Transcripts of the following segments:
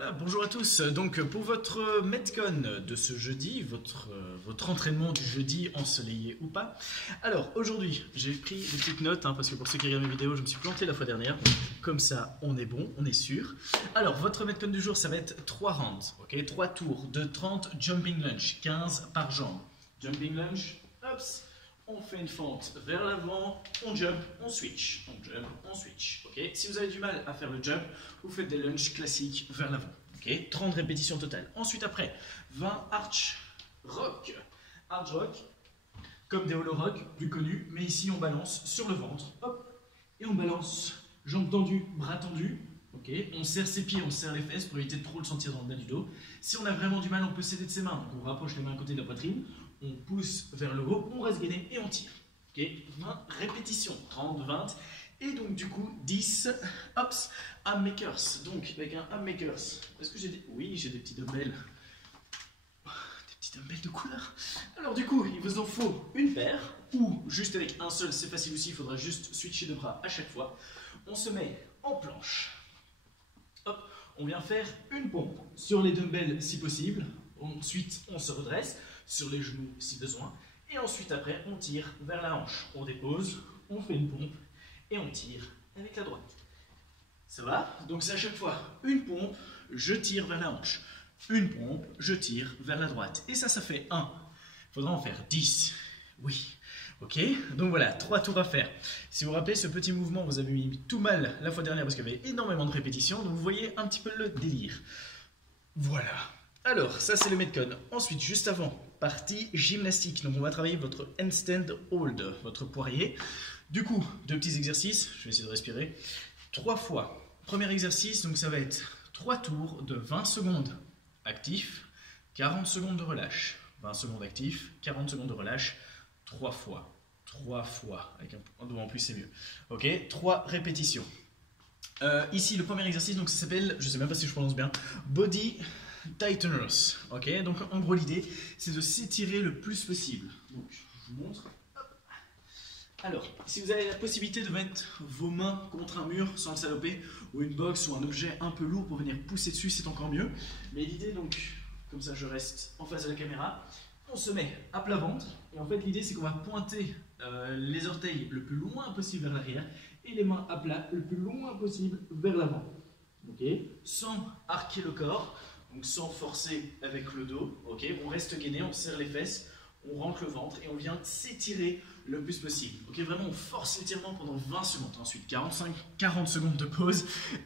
Voilà, bonjour à tous. Donc pour votre Metcon de ce jeudi, votre entraînement du jeudi ensoleillé ou pas. Alors aujourd'hui, j'ai pris des petites notes parce que pour ceux qui regardent mes vidéos, je me suis planté la fois dernière. Comme ça, on est bon, on est sûr. Alors votre Metcon du jour, ça va être 3 rounds, ok, 3 tours de 30 jumping lunge, 15 par jambe. Jumping lunge, hop, on fait une fente vers l'avant, on jump, on switch, on jump, on switch. Okay. Si vous avez du mal à faire le jump, vous faites des lunges classiques vers l'avant. Okay. 30 répétitions totales. Ensuite après, 20 arch rock. Arch rock, comme des hollow rock, plus connus, mais ici on balance sur le ventre, hop, et on balance, jambes tendues, bras tendus. Okay. On serre ses pieds, on serre les fesses pour éviter de trop le sentir dans le bas du dos. Si on a vraiment du mal, on peut s'aider de ses mains. Donc on rapproche les mains à côté de la poitrine, on pousse vers le haut, on reste gainé et on tire. Okay. 20 répétitions, 30, 20. Et donc du coup, 10 hops, arm makers. Donc avec un arm makers, est-ce que j'ai des... Oui, j'ai des petits dumbbells. Des petits dumbbells de couleur. Alors du coup, il vous en faut une paire, ou juste avec un seul, c'est facile aussi, il faudra juste switcher de bras à chaque fois. On se met en planche. Hop, on vient faire une pompe sur les dumbbells si possible. Ensuite, on se redresse sur les genoux si besoin. Et ensuite, après, on tire vers la hanche. On dépose, on fait une pompe et on tire avec la droite. Ça va? Donc c'est à chaque fois une pompe, je tire vers la hanche. Une pompe, je tire vers la droite. Et ça fait 1. Il faudra en faire 10. Oui. Ok, donc voilà, 3 tours à faire. Si vous vous rappelez, ce petit mouvement, vous avez mis tout mal la fois dernière parce qu'il y avait énormément de répétitions. Donc vous voyez un petit peu le délire. Voilà. Alors, ça c'est le Metcon. Ensuite, juste avant, partie gymnastique. Donc on va travailler votre handstand hold, votre poirier. Du coup, 2 petits exercices. Je vais essayer de respirer. 3 fois. Premier exercice, donc ça va être 3 tours de 20 secondes actif, 40 secondes de relâche. 20 secondes actif, 40 secondes de relâche. 3 fois. 3 fois. Avec un doigt en plus, c'est mieux. Ok, 3 répétitions. Ici, le premier exercice, donc ça s'appelle, je ne sais même pas si je prononce bien, Body Tighteners. Ok, donc en gros, l'idée, c'est de s'étirer le plus possible. Donc, je vous montre. Hop. Alors, si vous avez la possibilité de mettre vos mains contre un mur sans le saloper, ou une box ou un objet un peu lourd pour venir pousser dessus, c'est encore mieux. Mais l'idée, donc, comme ça, je reste en face de la caméra. On se met à plat ventre et en fait l'idée c'est qu'on va pointer les orteils le plus loin possible vers l'arrière et les mains à plat le plus loin possible vers l'avant. Okay. Sans arquer le corps, donc sans forcer avec le dos. Okay. On reste gainé, on serre les fesses, on rentre le ventre et on vient s'étirer le plus possible. Okay. Vraiment on force l'étirement pendant 20 secondes. Ensuite 45-40 secondes de pause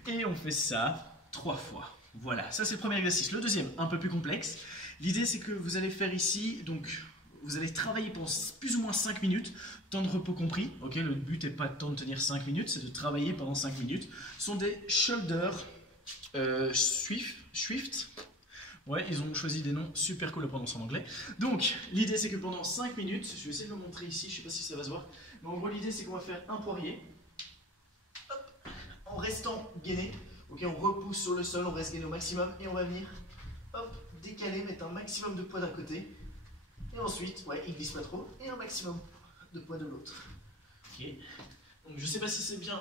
et on fait ça 3 fois. Voilà, ça c'est le premier exercice. Le deuxième, un peu plus complexe. L'idée c'est que vous allez faire ici, donc vous allez travailler pendant plus ou moins 5 minutes, temps de repos compris. Okay, le but n'est pas de temps de tenir 5 minutes, c'est de travailler pendant 5 minutes. Ce sont des shoulder swift. Ouais, ils ont choisi des noms super cool à prononcer en anglais. Donc, l'idée c'est que pendant 5 minutes, je vais essayer de le montrer ici, je ne sais pas si ça va se voir, mais en gros l'idée c'est qu'on va faire un poirier, hop, en restant gainé. Okay, on repousse sur le sol, on reste gainé au maximum et on va venir, hop, décaler, mettre un maximum de poids d'un côté. Et ensuite, ouais, il glisse pas trop, et un maximum de poids de l'autre. Okay. Donc je sais pas si c'est bien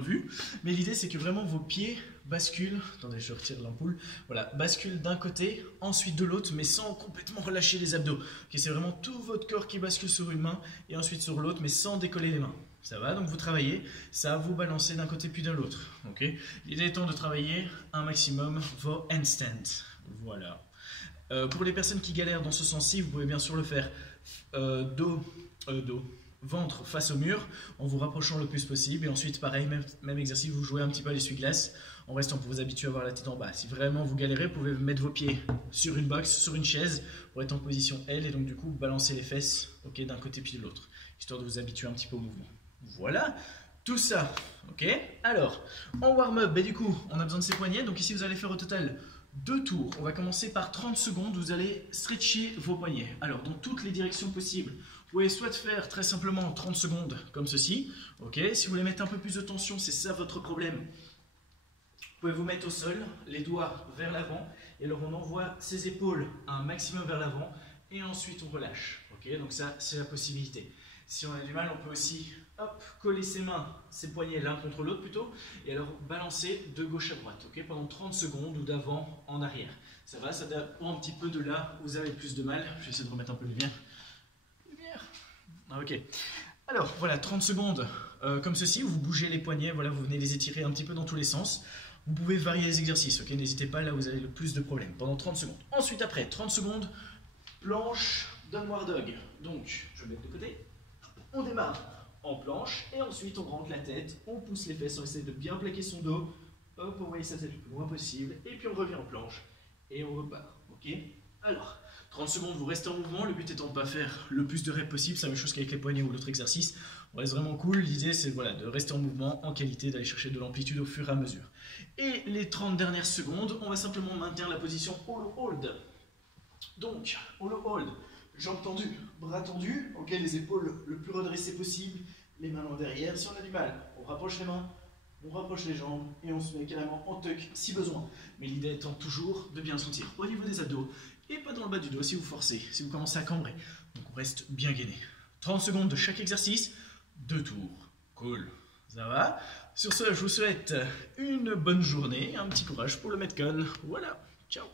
vu, mais l'idée c'est que vraiment vos pieds basculent, attendez je retire l'ampoule, voilà, basculent d'un côté, ensuite de l'autre, mais sans complètement relâcher les abdos. Okay, c'est vraiment tout votre corps qui bascule sur une main, et ensuite sur l'autre, mais sans décoller les mains. Ça va, donc vous travaillez, ça va vous balancer d'un côté puis de l'autre. Okay. L'idée étant de travailler un maximum vos handstands. Voilà. Pour les personnes qui galèrent dans ce sens-ci, vous pouvez bien sûr le faire ventre face au mur, en vous rapprochant le plus possible. Et ensuite, pareil, même exercice, vous jouez un petit peu à l'essuie-glace, en restant pour vous habituer à avoir la tête en bas. Si vraiment vous galérez, vous pouvez mettre vos pieds sur une box, sur une chaise, pour être en position L, et donc du coup, balancer les fesses d'un côté puis de l'autre, histoire de vous habituer un petit peu au mouvement. Voilà, tout ça, ok. Alors, en warm-up, du coup, on a besoin de ses poignets. Donc ici, vous allez faire au total 2 tours. On va commencer par 30 secondes. Vous allez stretcher vos poignets. Alors, dans toutes les directions possibles. Vous pouvez soit faire très simplement 30 secondes comme ceci. Ok. Si vous voulez mettre un peu plus de tension, c'est ça votre problème. Vous pouvez vous mettre au sol, les doigts vers l'avant. Et alors, on envoie ses épaules un maximum vers l'avant. Et ensuite, on relâche. Ok. Donc ça, c'est la possibilité. Si on a du mal, on peut aussi hop, coller ses mains, ses poignets l'un contre l'autre plutôt, et alors balancer de gauche à droite, ok, pendant 30 secondes ou d'avant en arrière. Ça va, ça dépend un petit peu de là où vous avez le plus de mal. Je vais essayer de remettre un peu de lumière. Ah, ok. Alors voilà, 30 secondes comme ceci, vous bougez les poignets, voilà, vous venez les étirer un petit peu dans tous les sens. Vous pouvez varier les exercices, ok, n'hésitez pas là où vous avez le plus de problèmes, pendant 30 secondes. Ensuite après, 30 secondes, planche, downward dog. Donc, je vais mettre de côté, on démarre en planche, et ensuite on rentre la tête, on pousse les fesses, on essaie de bien plaquer son dos, hop, envoyer sa tête le plus loin possible, et puis on revient en planche, et on repart, ok. Alors, 30 secondes, vous restez en mouvement, le but étant de ne pas faire le plus de reps possible, c'est la même chose qu'avec les poignets ou l'autre exercice, on reste vraiment cool, l'idée c'est voilà, de rester en mouvement, en qualité, d'aller chercher de l'amplitude au fur et à mesure. Et les 30 dernières secondes, on va simplement maintenir la position hollow hold. Donc, hollow hold, jambes tendues, bras tendus, ok, les épaules le plus redressées possible, les mains loin derrière. Si on a du mal, on rapproche les mains, on rapproche les jambes et on se met carrément en tuck si besoin. Mais l'idée étant toujours de bien sentir au niveau des abdos et pas dans le bas du dos si vous forcez, si vous commencez à cambrer. Donc on reste bien gainé. 30 secondes de chaque exercice, 2 tours. Cool, ça va? Sur ce, je vous souhaite une bonne journée, un petit courage pour le Metcon. Voilà, ciao!